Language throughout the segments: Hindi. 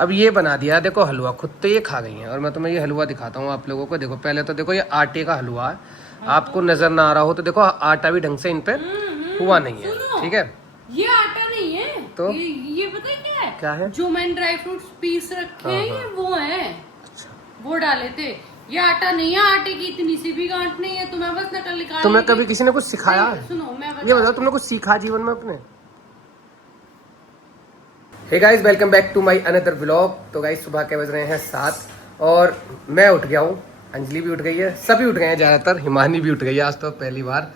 अब ये बना दिया देखो हलवा, खुद तो ये खा गई हैं। और मैं तुम्हें ये हलवा दिखाता हूँ आप लोगों को। देखो पहले तो देखो ये आटे का हलवा है, आपको नजर ना आ रहा हो तो देखो आटा भी ढंग से इन पे हुआ नहीं है, ठीक है। ये आटा नहीं है तो ये पता है क्या है? जो मैंने ड्राई फ्रूट्स पीस रखे हैं ये वो है, वो डाले थे। ये आटा नहीं है, आटे की इतनी सी भी गांठ नहीं है। तुम्हें बस नकल निकाल। तुम्हें कभी किसी ने कुछ सिखाया है? सुनो मैं ये बताओ तुमने कुछ सीखा जीवन में अपने? Hey guys, welcome back to my another vlog. तो गाइस सुबह के बज रहे हैं 7 और मैं उठ गया हूँ, अंजलि भी उठ गई है, सभी उठ गए हैं ज़्यादातर। हिमानी भी उठ गई है आज तो पहली बार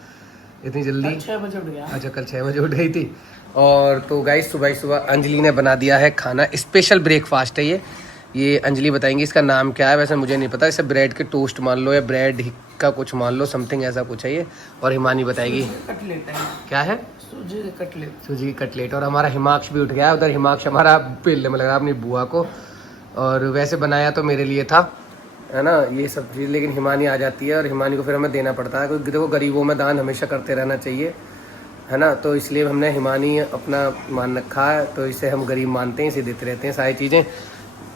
इतनी जल्दी। 6 बजे उठ गया। अच्छा, कल 6 बजे उठ गई थी। और तो गाइस सुबह ही सुबह अंजलि ने बना दिया है खाना, स्पेशल ब्रेकफास्ट है ये अंजलि बताएंगी इसका नाम क्या है। वैसे मुझे नहीं पता, इसे ब्रेड के टोस्ट मान लो या ब्रेड का कुछ मान लो, समथिंग ऐसा कुछ है ये। और हिमानी बताएगी कटलेट है। क्या है? सूजी के कटलेट। सूजी की कटलेट। और हमारा हिमाक्ष भी उठ गया है, उधर हिमाक्ष हमारा पेलने में लग रहा है अपनी बुआ को। और वैसे बनाया तो मेरे लिए था, है ना, ये सब चीज़, लेकिन हिमानी आ जाती है और हिमानी को फिर हमें देना पड़ता है, क्योंकि देखो गरीबों में दान हमेशा करते रहना चाहिए, है ना। तो इसलिए हमने हिमानी अपना मान रखा है, तो इसे हम गरीब मानते हैं, इसे देते रहते हैं सारी चीज़ें।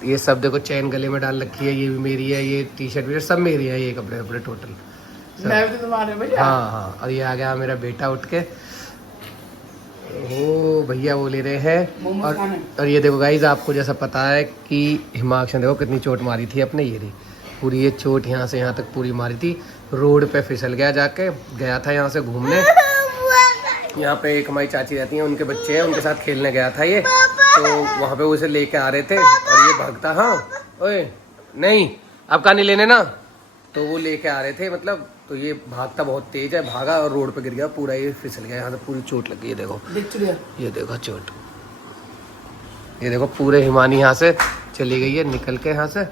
ये सब देखो चैन गले में डाल रखी है, ये भी मेरी है, ये टी शर्ट भी सब मेरी है, ये कपड़े वपड़े टोटल भैया। हाँ। और ये आ गया मेरा बेटा उठ के, ओ भैया वो ले रहे हैं। और ये देखो गाइज, आपको जैसा पता है कि हिमाक्ष ने देखो कितनी चोट मारी थी अपने, ये रही पूरी ये चोट यहाँ से यहाँ तक पूरी मारी थी। रोड पे फिसल गया, जाके गया था यहाँ से घूमने। यहाँ पे एक हमारी चाची रहती हैं, उनके बच्चे हैं, उनके साथ खेलने गया था ये, तो वहाँ पे उसे लेके आ रहे थे और ये भागता, हाँ ओए नहीं आप कहानी लेने ना, तो वो लेके आ रहे थे मतलब, तो ये भागता बहुत तेज है, भागा और रोड पे गिर गया पूरा, ये फिसल गया, यहाँ से पूरी चोट लगी है। देखो ये देखो चोट, ये देखो पूरे हिमानी यहाँ से चली गई है निकल के यहाँ से।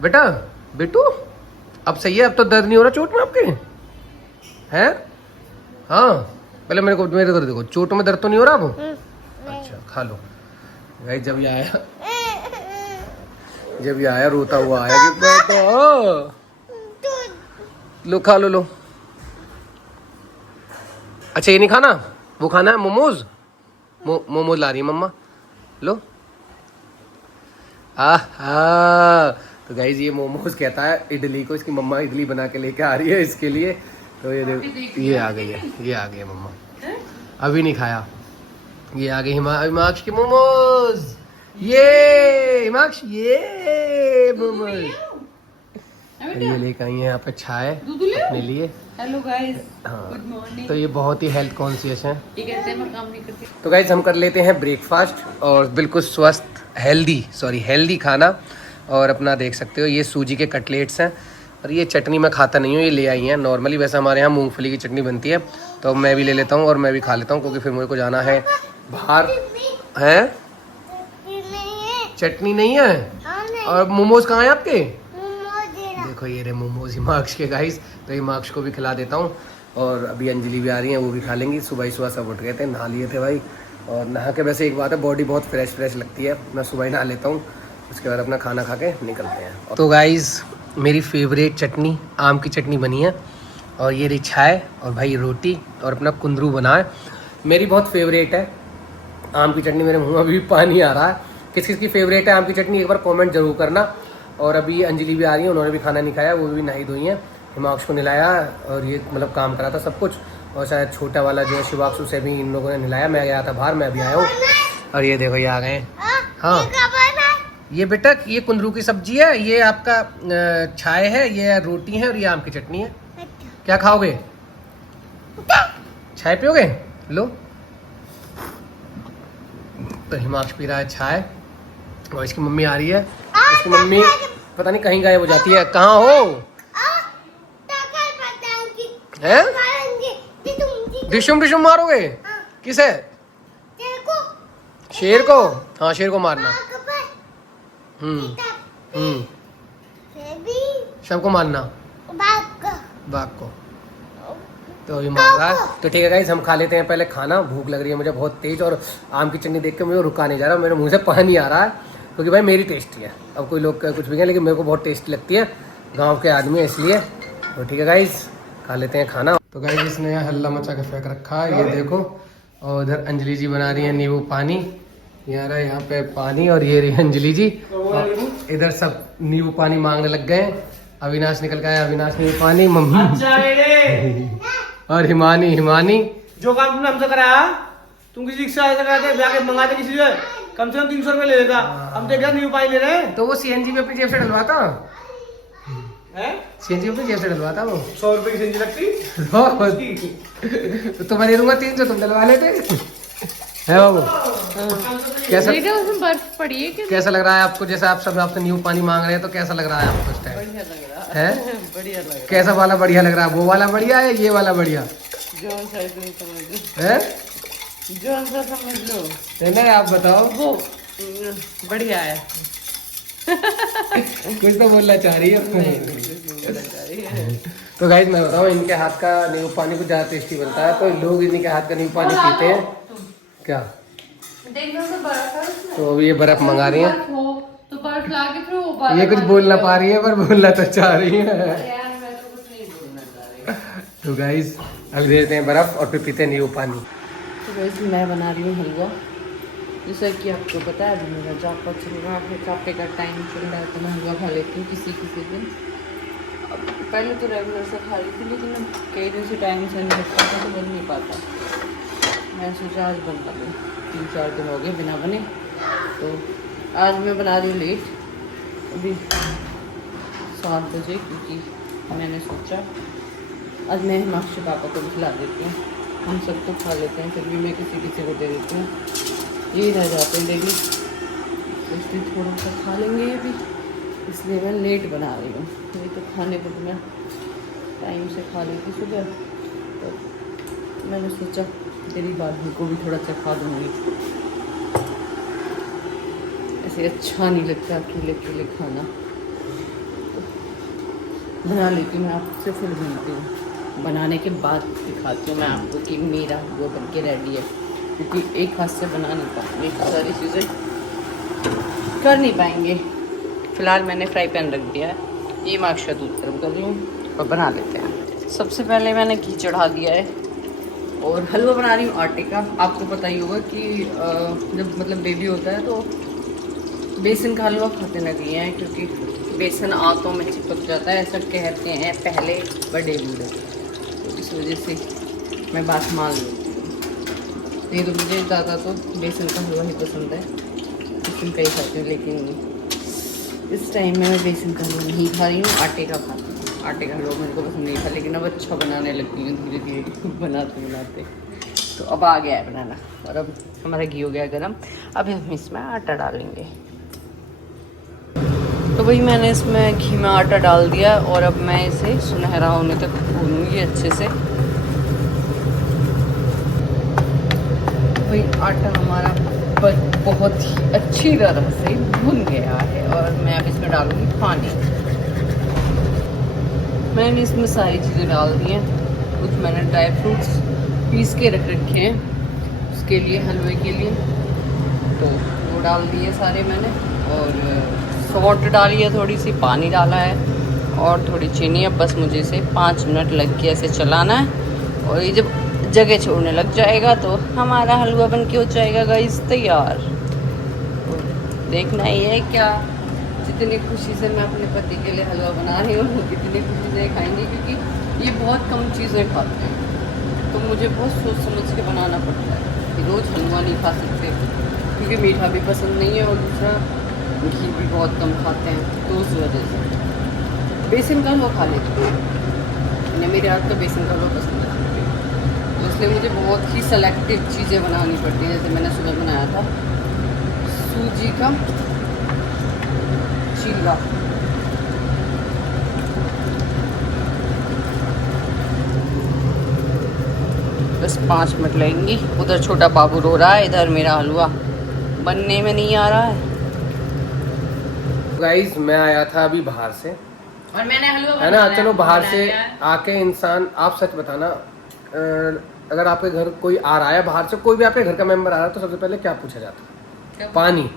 बेटा बेटू अब सही है, अब तो दर्द नहीं हो रहा चोट में आपके, हैं? हाँ पहले मेरे को देखो, चोट में दर्द तो नहीं हो रहा अब? अच्छा खा लो भाई। जब ये आया रोता हुआ आया कि बेटा लो खा लो। अच्छा ये नहीं खाना, वो खाना है मोमोज, मोमोज ला रही है मम्मा, लो। तो गाइज ये मोमोज कहता है इडली को, इसकी मम्मा इडली बना के लेके आ रही है इसके लिए। तो ये देखो ये आ गई है, ये आ गई है मम्मा, अभी नहीं खाया। ये आ गई हिमाक्ष की मोमोज, ये हिमाक्ष ये मोमोज ये लेकर आई है यहाँ पे चाय अपने लिए। हेलो गाइस, हाँ गुड मॉर्निंग। तो ये बहुत ही हेल्थ कॉन्शियस है, ये कहते हैं मैं काम नहीं करती। तो गाइज हम कर लेते हैं ब्रेकफास्ट और बिल्कुल स्वस्थ हेल्दी खाना। और अपना देख सकते हो ये सूजी के कटलेट्स हैं, और ये चटनी मैं खाता नहीं हूँ, ये ले आई हैं नॉर्मली। वैसे हमारे यहाँ मूंगफली की चटनी बनती है, तो मैं भी ले लेता हूँ और मैं भी खा लेता हूँ, क्योंकि फिर मुझे को जाना है बाहर। है चटनी नहीं है? और मोमोज कहाँ हैं आपके? देखो ये रहे मोमोज हिमाक्ष के गाइस, तो हिमाक्ष को भी खिला देता हूँ। और अभी अंजलि भी आ रही है, वो भी खा लेंगी। सुबह ही सुबह सब उठ गए थे, नहा लिए थे भाई। और नहा के वैसे एक बात है, बॉडी बहुत फ्रेश लगती है, मैं सुबह ही नहा लेता हूँ, उसके बाद अपना खाना खा के निकलते हैं। तो गाइस मेरी फेवरेट चटनी आम की चटनी बनी है, और ये रही चाय और भाई रोटी, और अपना कुंदरू बना है, मेरी बहुत फेवरेट है आम की चटनी। मेरे मुँह में अभी भी पानी आ रहा है। किस किस की फेवरेट है आम की चटनी एक बार कमेंट जरूर करना। और अभी अंजलि भी आ रही है, उन्होंने भी खाना नहीं खाया, वो भी नहाई धोई हैं। हिमाक्ष को नहलाया और ये मतलब काम करा था सब कुछ, और शायद छोटा वाला जो है शिवाक्सु से भी इन लोगों ने नहलाया। मैं गया था बाहर, मैं अभी आया हूँ। और ये देखो ये आ गए। हाँ ये बेटा ये कुंदरू की सब्जी है, ये आपका चाय है, ये रोटी है, और ये आम की चटनी है। क्या खाओगे? चाय पियोगे? लो। तो हिमाक्ष पी रहा है चाय, और इसकी मम्मी आ रही है। इसकी मम्मी पता नहीं कहीं गायब हो जाती है, कहाँ हो? हैं? डिशुम मारोगे? किसे? शेर को? हाँ शेर को मारना। सबको मारना, बाघ को। तो अभी मार रहा है। तो ठीक है गाइस, हम खा लेते हैं पहले खाना, भूख लग रही है मुझे बहुत तेज, और आम की चटनी देख के मुझे रुका नहीं जा रहा, मेरे मुंह से पानी आ रहा है, क्योंकि भाई मेरी टेस्टी है। अब कोई लोग कुछ भी कहें, लेकिन मेरे को बहुत टेस्टी लगती है, गांव के आदमी है इसलिए। तो ठीक है गाइस, खा लेते हैं खाना। तो गाइस इसने हल्ला मचा के फेंक रखा है, ये देखो। और इधर अंजलि जी बना रही है नींबू पानी, यार यहाँ पे पानी और ये रही अंजलि जी, इधर सब नींबू पानी मांगने लग गए। अविनाश निकल गया, अविनाश नींबू पानी, मम्मी और हिमानी जो काम तुमने हमसे कराया, तुम किसी रिक्शा से कराते जाके मंगाते किसी से, कम से कम 300 रुपए ले लेता। हम तो क्या न्यू पाई ले रहे हैं। तो वो सीएनजी में अपनी जेब से डलवाता हैं? सीएनजी में अपनी जेब से डलवाता वो 100 रुपए की सेंजी लगती। तो तुम्हें दे दूंगा 300, तुम डलवा लेते है बाबू। कैसा बेटा उसमें बर्फ पड़ी है कि कैसा लग रहा है आपको? जैसे आप सब आपसे न्यू पानी मांग रहे हैं, तो कैसा लग रहा है आपको इस टाइम? बढ़िया लग रहा है बढ़िया लग रहा कैसा वाला बढ़िया लग रहा है? वो वाला बढ़िया है, ये वाला बढ़िया जौन सा तुम समझ लो, है? जौन सा समझ लो नहीं आप बताओ, वो बढ़िया है। कुछ तो बोलना चाह रही है। तो गाइस मैं बताऊँ, इनके हाथ का नींबू पानी कुछ ज़्यादा टेस्टी बनता है, तो लोग इन्हीं के हाथ का नींबू पानी पीते हैं। क्या तो अभी ये बर्फ मंगा रही हैं, तो बर्फ ला के फिर वो ये कुछ बोल ना पा रही है पर बोलना तो चाह रही है। यार मैं तो कुछ नहीं बोलना चाह रही। तो गाइस अभी देते हैं बर्फ और फिर पीते हैं नींबू पानी। तो वैसे मैं बना रही हूँ हलवा, जैसा कि आपको पता है अभी मेरा जापा चल रहा है, जापे का टाइम चल रहा है, तो मैं हलवा खा लेती हूँ किसी दिन। अब पहले तो रेगुलर से खा रही थी, लेकिन अब कई दिन से टाइम से नहीं लगता था, तो बन नहीं पाता। मैं सोचा आज बना लूँ, 3-4 दिन हो गए बिना बने, तो आज मैं बना रही हूँ लेट, अभी 7 बजे, क्योंकि मैंने सोचा आज मैं हिमांशु पापा को भी खिला देती हूँ। हम सब तो खा लेते हैं, फिर भी मैं किसी को दे देती हूँ, यही रह जाते हैं डेली, तो इसलिए थोड़ा सा खा लेंगे अभी, इसलिए मैं लेट बना रही हूँ। नहीं तो खाने को मैं टाइम से खा लेती सुबह, तो मैंने सोचा तेरी बाबू को भी थोड़ा सा खा दूँगी। ऐसे अच्छा नहीं लगता अकेले अकेले खाना, तो बना लेती हूँ। मैं आपसे फिर मिलती हूँ, बनाने के बाद दिखाती हूँ मैं आपको कि मेरा वो बन के रेडी है, क्योंकि एक हाथ से बना नहीं पाएंगे, सारी चीज़ें कर नहीं पाएंगे। फ़िलहाल मैंने फ्राई पैन रख दिया है, ये मैं अक्षर दूध गर्म कर रही हूँ और बना लेते हैं। सबसे पहले मैंने घी चढ़ा दिया है और हलवा बना रही हूँ आटे का। आपको पता ही होगा कि जब मतलब बेबी होता है तो बेसन का हलवा खाते लगे हैं, क्योंकि बेसन आंतों में चिपक जाता है, ऐसा कहते हैं पहले बड़े बूढ़े, तो इस वजह से मैं बात मान लेती हूँ। नहीं तो मुझे ज़्यादा तो बेसन का हलवा ही पसंद है, बेसन का ही खाती हूँ, लेकिन इस टाइम में मैं बेसन का हलवा नहीं खा रही हूँ, आटे का खाती हूँ। आटे का हलवा मेरे को पसंद नहीं था, लेकिन अब अच्छा बनाने लगती हूँ धीरे धीरे बनाते। तो अब आ गया है बनाना, और अब हमारा घी हो गया गर्म, अब हम इसमें आटा डालेंगे। तो वही मैंने इसमें घी में आटा डाल दिया, और अब मैं इसे सुनहरा होने तक भूनूंगी अच्छे से। वही आटा हमारा बहुत ही अच्छी तरह से भून गया है, और मैं अब इसमें डालूंगी पानी। मैंने इसमें सारी चीज़ें डाल दी हैं, कुछ मैंने ड्राई फ्रूट्स पीस के रख रखे हैं उसके लिए, हलवे के लिए, तो वो डाल दिए सारे मैंने, और सॉल्ट डाली है, थोड़ी सी पानी डाला है और थोड़ी चीनी है। बस मुझे इसे 5 मिनट लग के ऐसे चलाना है, और ये जब जगह छोड़ने लग जाएगा तो हमारा हलवा बन के हो जाएगा गाइस तैयार। तो देखना ही है क्या, जितनी खुशी से मैं अपने पति के लिए हलवा बना रही हूँ कितनी खुशी से खाएंगे, क्योंकि ये बहुत कम चीज़ें खाते हैं, तो मुझे बहुत सोच समझ के बनाना पड़ता है कि रोज़ हलवा नहीं खा सकते, क्योंकि मीठा भी पसंद नहीं है, और दूसरा घी भी बहुत कम खाते हैं, तो उस वजह से बेसन का हलवा खा लेते हैं। मेरे हाथ तो बेसन का हलवा पसंद है, तो इसलिए मुझे बहुत ही सेलेक्टिव चीज़ें बनानी पड़ती हैं। जैसे मैंने सुबह बनाया था सूजी का चीला, बस 5 मिनट लगेंगी। उधर छोटा बाबू रो रहा है, इधर मेरा हलवा बनने में नहीं आ रहा है। गाइस मैं आया था अभी बाहर से, और मैंने हलवा है ना, चलो बाहर से आके इंसान, आप सच बताना, अगर आपके घर कोई आ रहा है बाहर से, कोई भी आपके घर का मेंबर आ रहा है, तो सबसे पहले क्या पूछा जाता है? पानी।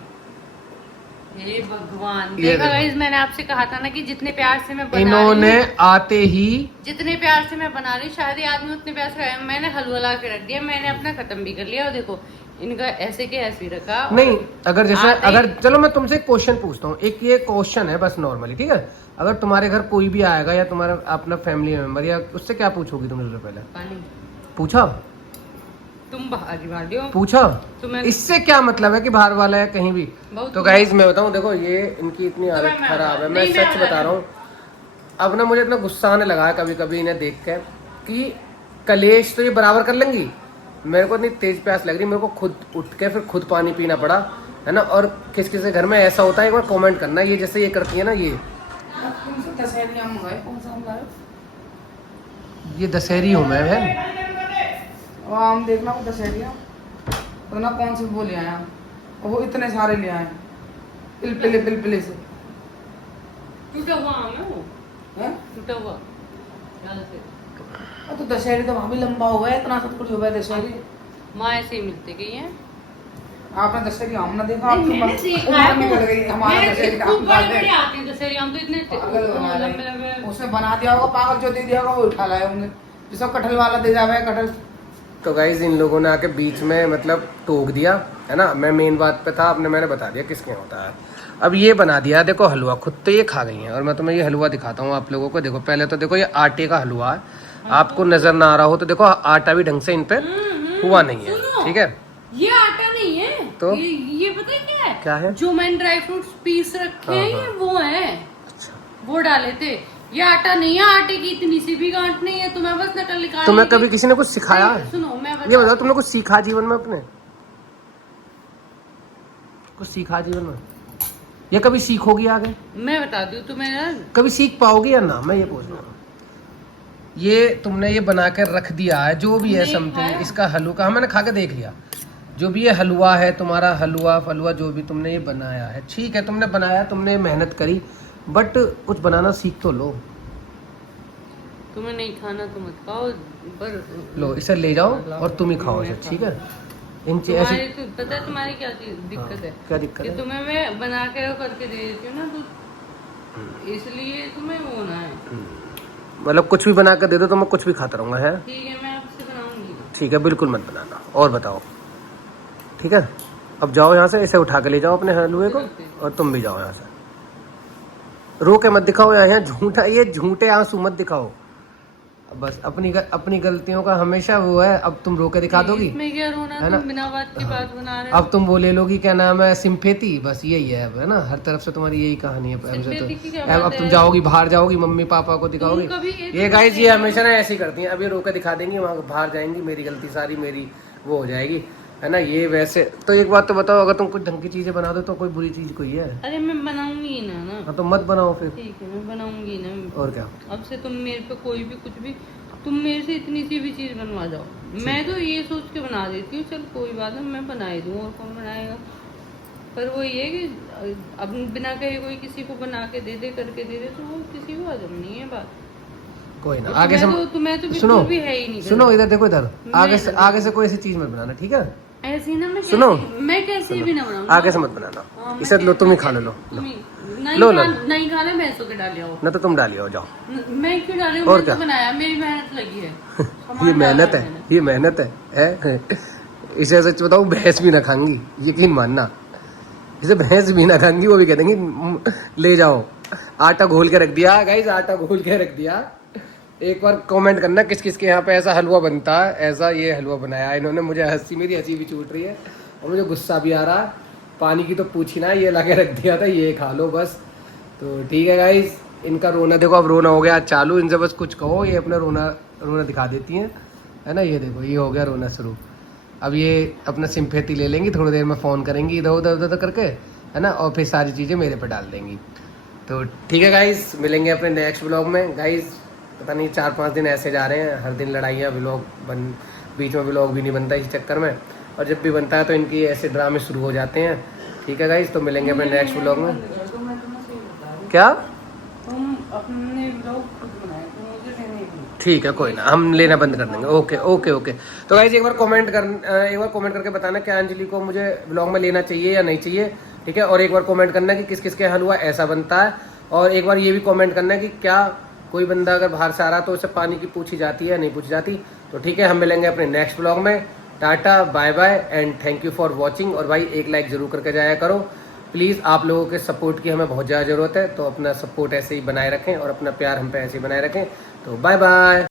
हे भगवान, ये देखा देखो। गाइस, मैंने आपसे कहा था ना कि जितने प्यार से मैं बना रही इन्होंने हूँ, आते ही जितने प्यार से मैं बना रही हूँ, शायद ये आदमी उतने प्यार से मैंने हलवा ला के रख दिया, मैंने अपना खत्म भी कर लिया। और देखो इनका ऐसे के ऐसे ही रखा। और नहीं, अगर जैसे आते- अगर चलो मैं तुमसे एक क्वेश्चन पूछता हूँ, एक ये क्वेश्चन है बस नॉर्मली, ठीक है? अगर तुम्हारे घर कोई भी आएगा या तुम्हारा अपना फैमिली मेंबर, या उससे क्या पूछोगी तुम सबसे पहले? पानी, पूछा तुम बाहर वाली हो पूछा तो मैं इससे क्या मतलब है कि बाहर वाला है कहीं भी? बहुत- तो गाइज मैं बताऊं, देखो ये इनकी इतनी तो हालत मैं खराब है, नहीं, मैं मैं सच बता बता रहा हूँ। अब ना मुझे इतना गुस्सा आने लगा है कभी कभी इन्हें देख कर कि कलेश तो ये बराबर कर लेंगी, मेरे को इतनी तेज प्यास लग रही, मेरे को खुद उठ के फिर खुद पानी पीना पड़ा, है ना? और किस किस के घर में ऐसा होता है, एक बार कमेंट करना, ये जैसे ये करती है ना, ये दशहरी हूँ मैं बहन। आम देखना वो दशहरिया तो ना कौन से वो ले आया, और वो इतने सारे ले आए पिलपिले से। टूटा हुआ आम है वो, हैं? टूटा हुआ याद से। और तो दशहरी तो वहाँ भी लंबा हुआ है, इतना सब कुछ हुआ है दशहरी। माँ ऐसे ही मिलते गई है। आपने दशहरी आम ना देखा? आप नहीं, मैंने देखा है निकल वो। गई हमारा मेरे दशहरी खूब आम बड़े खा बड़े के। आते हैं दशहरी आम, तो इतने पागल बना रहे। लंबे लंबे। उसने बना दिया होगा, पागल जो दे दिया होगा वो उठा लाए होंगे, जिसको कटहल वाला दे जावे कटहल। तो गाइज इन लोगों ने आके बीच में मतलब टोक दिया, है ना? मैं मेन बात पे था, आपने मैंने बता दिया किसके होता है। अब ये बना दिया देखो हलवा, खुद तो ये खा गई हैं, और मैं तुम्हें ये हलवा दिखाता हूँ आप लोगों को। देखो पहले तो देखो ये आटे का हलवा है, आपको नजर ना आ रहा हो तो देखो आटा भी ढंग से इन पे हुआ नहीं है, सुनो। ठीक है? ये आटा नहीं है तो? ये पता है क्या है? क्या है? जो मैंने ड्राई फ्रूट्स पीस रखे हाँ, हैं हाँ। ये वो है, वो डाले थे। ये आटा नहीं है, आटे की इतनी सी भी गांठ नहीं है, तुम्हें बस नकल निकाल। तुम्हें कभी किसी ने कुछ सिखाया? सुनो मैं ये बताओ, तुमने कुछ सीखा जीवन में अपने? कुछ सीखा जीवन में? या कभी सीखोगी आगे? मैं बता दूं तुम्हें ना, कभी सीख पाओगी या ना, मैं ये पूछ रहा हूँ। ये तुमने ये बना के रख दिया है, जो भी है नहीं समथिंग, खाया। इसका हलवा मैंने खा के देख लिया, जो भी ये हलवा है तुम्हारा, हलवा फलवा जो भी तुमने ये बनाया है, ठीक है तुमने बनाया, तुमने मेहनत करी, बट कुछ बनाना सीख तो लो। तुम्हें नहीं खाना तो मत खाओ, पर लो इसे ले जाओ और तुम ही खाओ इसे, ठीक है? इन ऐसी तुम्हारी तो पता है तुम्हारी क्या चीज दिक्कत है? क्या दिक्कत कि है? तुम्हें मैं बना के करके दे देती हूँ ना, तो इसलिए तुम्हें वो होना है। मतलब कुछ भी बना कर दे दो तो मैं कुछ भी खाता रहूंगा, है? ठीक है, मैं आपसे बनाऊंगी। ठीक है, बिल्कुल मत बनाना। और बताओ, ठीक है? अब जाओ यहाँ से, इसे उठा के ले जाओ अपने हलवे को, और तुम भी जाओ यहाँ से। रो के मत दिखाओ यहाँ झूठा, ये झूठे आंसू मत दिखाओ। अब बस अपनी गलतियों का हमेशा वो है। अब तुम रो के दिखा दोगी, इसमें क्या रोना, है ना? तुम बिना बात की बात बना रहे हो। अब तुम वो ले लोगी, क्या नाम है, सिंपैथी, बस यही है अब, है ना? हर तरफ से तुम्हारी यही कहानी है। सिंपैथी की क्या अब बात तुम है? जाओगी बाहर, जाओगी मम्मी पापा को दिखाओगी। तुम कभी एक ये तो गाइस बच्चे ये हो। हमेशा ना ऐसे ही करती हैं। अब ये रो के दिखा देंगी, वहाँ बाहर जाएंगी, मेरी गलती सारी मेरी वो हो जाएगी, है ना? ये वैसे तो एक बात तो बताओ, अगर तुम कुछ ढंग की चीजें बना दो तो कोई बुरी चीज कोई है? अरे मैं बनाऊंगी ना। हाँ तो मत बनाओ फिर, ठीक है, मैं बनाऊंगी ना। और क्या? अब से तुम मेरे पे कोई भी कुछ भी, तुम मेरे से इतनी सी भी चीज बनवा जाओ, मैं तो ये सोच के बना देती हूँ, चल कोई बात नहीं, मैं बना ही दूँ, और कौन बनाएगा? पर वो ये कि अब बिना कहे कोई किसी को बना के दे दे, करके दे दे, तो वो किसी को हजम नहीं है बात। कोई ना, और आगे से तुम्हें तो सुनो, बिल्कुल भी है ही नहीं। सुनो इधर देखो, इधर मैं- आगे से कोई ऐसी चीज मत बनाना, ठीक है? ऐसी ना मैं सुनो। मैं कैसे भी ना बनाऊँ। आगे से मत बनाना, इसे लो, तुम ही खा लो, लो नहीं लो, लो। नहीं खाना, भैंसों के डाले हो। ना तो तुम डालिए, जाओ। मैं क्यों डाली हूँ? और मैंने क्या? तो बनाया, मेरी मेहनत लगी है। ये सामान मेहनत डाला है, मैंने। ये मेहनत है? इसे सच बताऊं, भैंस भी ना खाएंगी, यकीन मानना। इसे भैंस भी ना खाएंगी, वो भी कह देंगी ले जाओ। आटा घोल के रख दिया गाइस, आटा घोल के रख दिया। एक बार कमेंट करना किस किस के यहाँ पे ऐसा हलवा बनता है, ऐसा ये हलवा बनाया है इन्होंने। मुझे मेरी हंसी भी छूट रही है और मुझे गुस्सा भी आ रहा है। पानी की तो पूछ ही ना, ये ला के रख दिया था, ये खा लो बस। तो ठीक है गाइस, इनका रोना देखो, अब रोना हो गया चालू। इनसे बस कुछ कहो, ये अपना रोना दिखा देती हैं, है ना? ये देखो, ये हो गया रोना शुरू। अब ये अपना सिंपैथी ले लेंगी, थोड़ी देर में फ़ोन करेंगी इधर उधर करके, है ना? और फिर सारी चीज़ें मेरे पे डाल देंगी। तो ठीक है गाइस, मिलेंगे अपने नेक्स्ट ब्लॉग में। गाइस पता नहीं 4-5 दिन ऐसे जा रहे हैं, हर दिन लड़ाइयाँ, बीच में ब्लॉग भी नहीं बनता इस चक्कर में, और जब भी बनता है तो इनकी ऐसे ड्रामे शुरू हो जाते हैं। ठीक है गाइस, तो मिलेंगे अपने नेक्स्ट ब्लॉग में। क्या? तुम अपने लोग खुद बनाए, तुम मुझे लेने ही नहीं। ठीक है, कोई ना, हम लेना बंद कर देंगे। Okay okay okay. तो गाइस एक बार कमेंट करके बताना क्या अंजलि को मुझे ब्लॉग में लेना चाहिए या नहीं चाहिए। ठीक है। और एक बार कमेंट करना कि किस किस के हलवा ऐसा बनता है, और एक बार ये भी कमेंट करना है कि क्या कोई बंदा अगर बाहर से आ रहा तो उसे पानी की पूछी जाती है नहीं पूछी जाती। तो ठीक है, हम मिलेंगे अपने नेक्स्ट ब्लॉग में। Tata bye bye and thank you for watching. और भाई एक लाइक ज़रूर करके जाया करो प्लीज़, आप लोगों के सपोर्ट की हमें बहुत ज़्यादा ज़रूरत है। तो अपना सपोर्ट ऐसे ही बनाए रखें और अपना प्यार हम पे ऐसे ही बनाए रखें। तो बाय बाय।